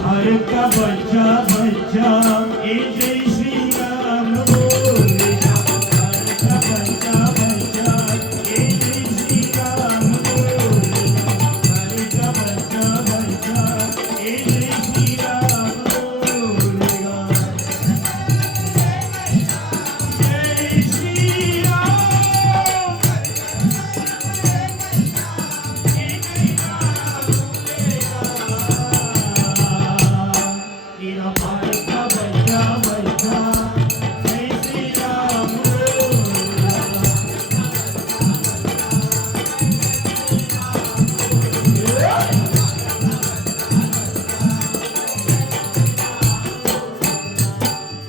भारत का बच्चा बच्चा ए जय श्री राम बोलेगा। भारत का बच्चा बच्चा ए जय श्री राम बोलेगा। भारत का बच्चा बच्चा ए जय श्री राम बोलेगा। जय श्री राम मेरा भारत का बच्चा बच्चा जय श्री राम बोलेगा।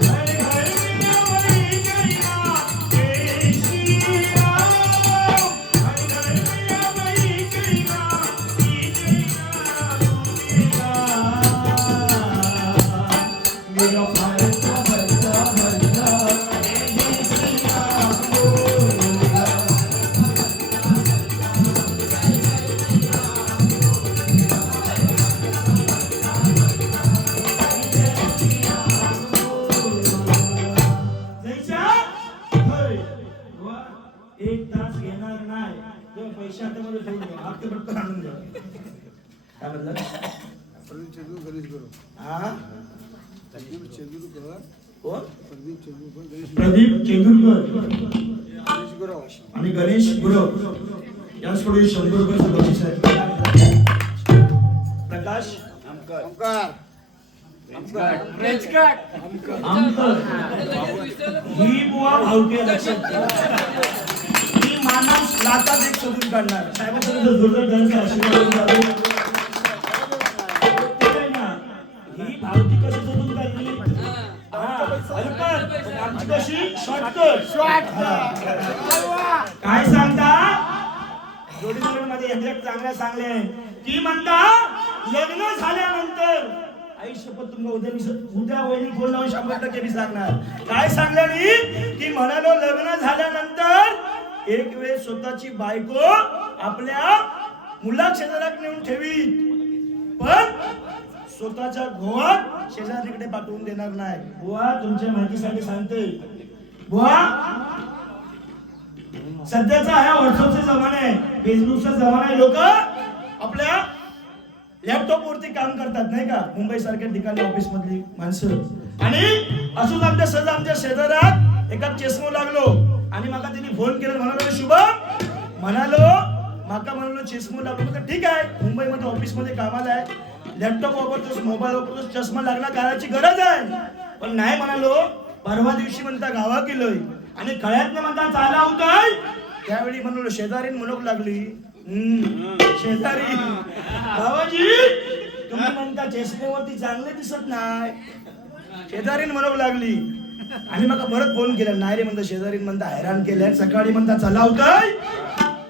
हर घर में वही गैया जय श्री राम। हर घर में वही गैया जय राम बोलेगा। मेरा भारत का बच्चा बच्चा जय श्री राम बोलेगा। जयच्या होय वा एक तास घेणार नाही तो पैसे हातामध्ये ठेवून घ्या हप्ते पटकन आणून घ्या काय म्हणलं प्रदीप चेंदूर गणेश गुरु हा प्रदीप चेंदूरकर कोण प्रदीप चेंदूरकर गणेश प्रदीप चेंदूरकर गणेश गुरु आणि गणेश गुरव यांच्याकडे 100 रुपयाचं बक्षीस आहे प्रकाश ओंकार आमकर ही बुवा भावकी लक्षात घ्या. ही माणूस लातात एक शोधून काढणार साहेबांचा जोरदार त्यांचा आशीर्वाद झाला. ते काय ना ही भावकी कशी शोधून काढली हलकट आमची कशी शॉर्टकट काय सांगता जोडीदार मध्ये एक चांगल्या चांगले की म्हणता लग्न झाल्यानंतर आई शपथ तुमका उद्या वहिनी फोन लावून 100% मी सांगणार काय सांगल्यानी की म्हणालो लग्न झाल्यानंतर एक वेळ स्वतःची बायको आपल्या मुला शेजारात नेऊन ठेवी पण स्वतःच्या घोवात शेजारीकडे पाठवून देणार नाही. बुवा तुमच्या माहितीसाठी सांगते बुवा सध्याचा हा व्हॉट्सअपचा जमाना आहे फेसबुकचा जमाना आहे. लोक आपल्या लॅपटॉप वरती काम करतात नाही का मुंबई सारख्या ठिकाणी ऑफिस मधली माणसं आणि असंच आमच्या सहज आमच्या शेजारात एका चष्मो लागलो आणि माका त्यांनी फोन केला म्हणालो शुभम म्हणालो माका म्हणालो चष्मो लागलो तर ठीक आहे मुंबई मध्ये ऑफिस मध्ये कामाला आहे लॅपटॉप वापरतोस मोबाईल वापरतोस चष्मा लागणं काळाची गरज आहे पण नाही म्हणालो परवा दिवशी म्हणता गावा गेलोय आणि कळ्यात म्हणता चाला होताय त्यावेळी म्हणालो शेजारी म्हणू लागली शेजारी बाबाजी तुम्ही म्हणता चष्मेवरती चांगले दिसत नाही शेजारीन म्हणू लागली आणि मग परत फोन केला नाही रे म्हणता शेजारीन म्हणता हैराण केल्या सकाळी म्हणता चला होताय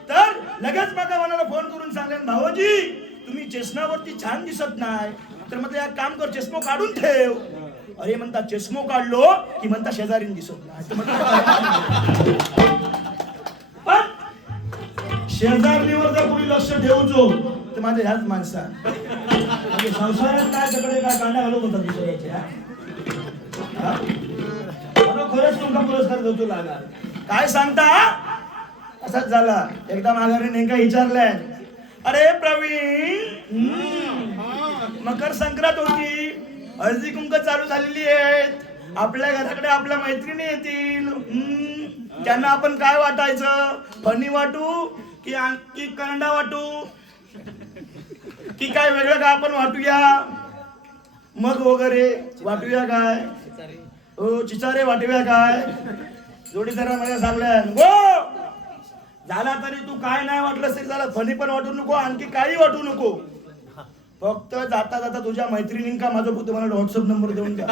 तर लगेच बघा म्हणाला फोन करून सांगले भाऊजी तुम्ही चष्म्यावरती छान दिसत नाही तर म्हटलं यार काम कर चष्मो काढून ठेव अरे म्हणता चष्मो काढलो की म्हणता शेजारीन दिसत नाही पण शेजारणीवर जर कोणी लक्ष ठेवतो तर माझ्या ह्याच माणसा म्हणजे संसारात काय सगळे काय कांड्या घालत होतात दुसऱ्याच्या खरंच तुमचा पुरस्कार देतो लागा काय सांगता असाच झाला एकदा माघारी नेमका विचारलाय अरे प्रवीण मकर संक्रांत होती हळदी कुंक चालू झालेली आहेत आपल्या घराकडे आपल्या मैत्रिणी येतील त्यांना आपण काय वाटायचं फणी वाटू की करंडा वाटू की काय वेगळं काय आपण वाटूया मग वगैरे वाटूया काय हो चिचारे वाटूया काय जोडीदारा माझ्या सांगल्या गो झाला तरी तू काय नाही वाटलं तरी झालं फणी पण वाटू नको आणखी काही वाटू नको फक्त जाता जाता तुझ्या मैत्रिणींका माझं तुम्हाला व्हॉट्सअप नंबर देऊन द्या